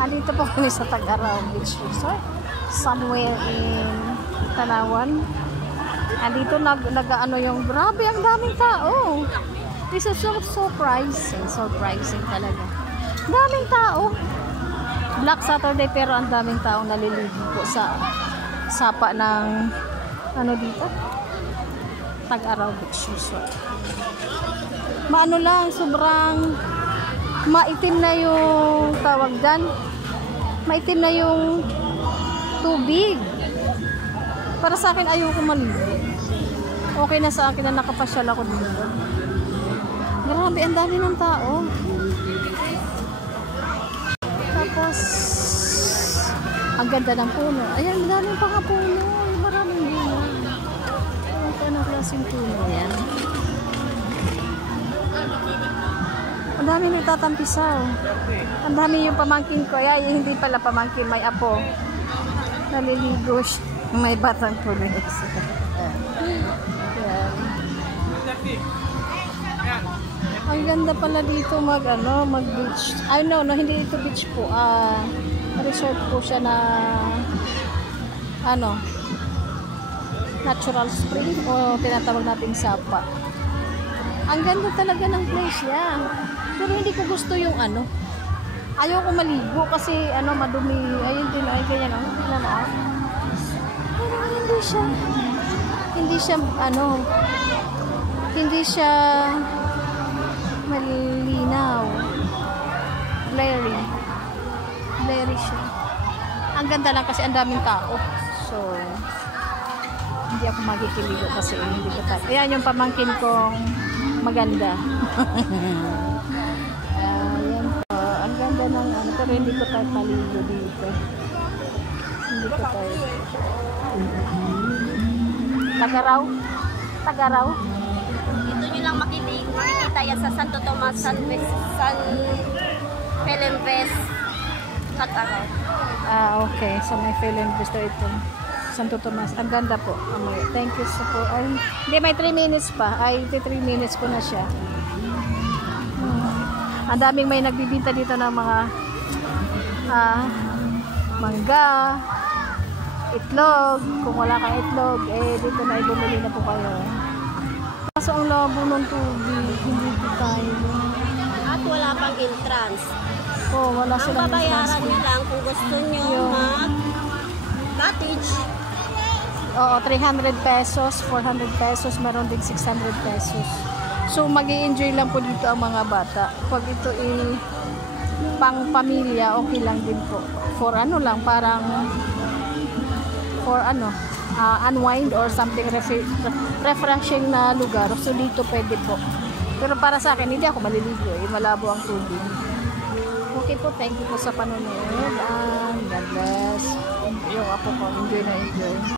Andito po kami sa Tag-Araw Beach Resort. Somewhere in Tanawan. Andito nag-ano yung grabe, ang daming tao. This is so surprising. Surprising talaga. Daming tao. Black Saturday pero ang daming tao naliligo po sa sapa ng ano dito? Tag-Araw Beach Resort. Maano lang, sobrang maitim na yung tawag dyan. Maitim na yung tubig. Para sa akin, ayoko maligo. Okay na sa akin na nakapasyal ako dito. Grabe, ang dami ng tao. Tapos, ang ganda ng puno. Ayan, maraming pa nga puno. Maraming puno. Anong klaseng puno yan? Ang dami nagtatampisaw. Ang dami yung pamangkin ko. Ay, hindi pala pamangkin, may apo. Naliligo siya. May batang pulis. Yan. Ang ganda pala dito mag beach. Ay no, hindi ito beach po. Resort po siya na natural spring o tinatawag nating sapa. Ang ganda talaga ng place yan. Pero hindi ko gusto yung ayaw ko maligo kasi madumi. Ayun din ay ganyan tingnan mo. Pero hindi siya malinaw. Blurry siya. Ang ganda lang kasi ang daming tao. So hindi ako magkikiligo kasi hindi ko tayo. Ayan yung pamangkin kong maganda. Ayan po. Ang ganda ng pero hindi ko tayo maligo dito. Hindi ko tayo. Tag-Araw. Dito nyo lang makikita yan sa Santo Tomas, San Felinvest, Tag-Araw. Okay. So may Felinvest ito. Santo Tomas. Ang ganda po. Thank you so po. Hindi, may 3 minutes pa. 3 minutes po na siya. Ang daming may nagbibinta dito ng mga mangga, itlog. Kung wala kang itlog, dito na ibumili na po kayo. Kaso ang labo ng tubig, hindi po tayo. At wala pang entrance. Wala ang silang babayaran nyo lang kung gusto nyo mag-cottage. Oo, 300 pesos, 400 pesos, meron din 600 pesos. So, mag-i-enjoy lang po dito ang mga bata. Pag ito pang pamilya, okay lang din po. For parang for unwind or something refreshing na lugar. So, dito pwede po. Pero para sa akin, hindi ako maliligo. Malabo ang tubig. Okay po, thank you po sa panonood. God bless. Yung ako po, enjoy na enjoy.